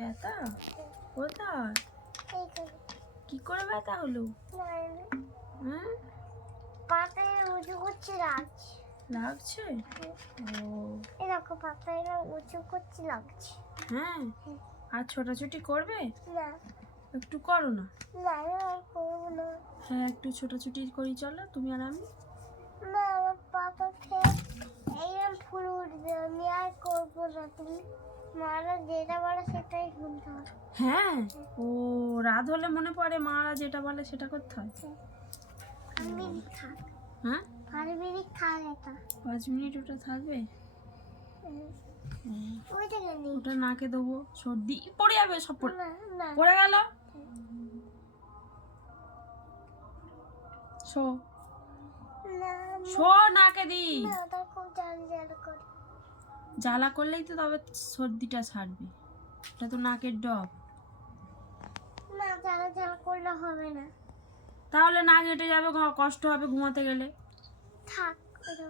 ব্যথা কোথায়? কি করে ব্যথা হলো? হুম, পাতায় উঁচু করছে লাগছে? ও এরকম পাতায় উঁচু করছে লাগছে। হ্যাঁ, আর ছোটাছুটি করবে? না একটু করো না। না আর করবো না। হ্যাঁ, একটু ছোটাছুটি করি, চলো তুমি আর আমি। না আমার পাতা খেয়ে এইরকম ফুল উঠবে, আমি আর করবো না। তুমি মারা যেটা বলে সেটাই শুনতে হবে। হ্যাঁ, ও রাত হলে মনে পড়ে মারা যেটা বলে সেটা করতে হয়। 5 মিনিট থাক। হ্যাঁ, 5 মিনিট থাক এটা। 5 মিনিট ওটা থাকবে। ওইটা কেন? ওটা নাকে দেবো, সর্দি পড়ে যাবে, সব না না পড়ে গেল। শো না শো, নাকে দি। না, ওটা খুব জ্বালা করে। জ্বালা করলেই তো তবে সর্দিটা ছাড়বে, এটা তো নাকের ডব। না জ্বালা করলে হবে না। তাহলে নাক হেঁটে যাবে, কষ্ট হবে ঘুমাতে গেলে। থাক ওটা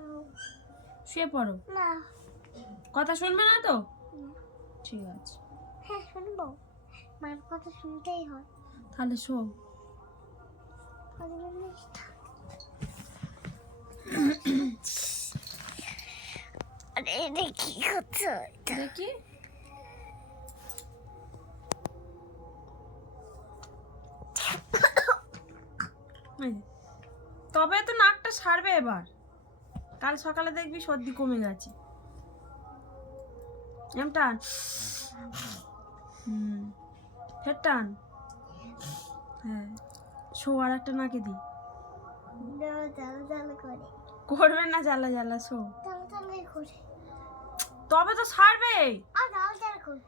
শুয়ে পড়ো। না। কথা শুনবে না তো? না। ঠিক আছে, হ্যাঁ শুনবো, মায়ের কথা শুনতেই হয়। তাহলে শো। 5 মিনিট থাক। আরে এটা কি করছো? দেখি এই যে। তবে তো নাকটা সারবে এবার, কাল সকালে দেখবি সর্দি কমে গেছে। এম টান, ফের টান। হ্যাঁ, শো, আর একটা নাকে দি। জ্বালা করে। করবে না জ্বালা জ্বালা, শো। জ্বালা করে। তবে তো সারবে। আর জ্বালা করে।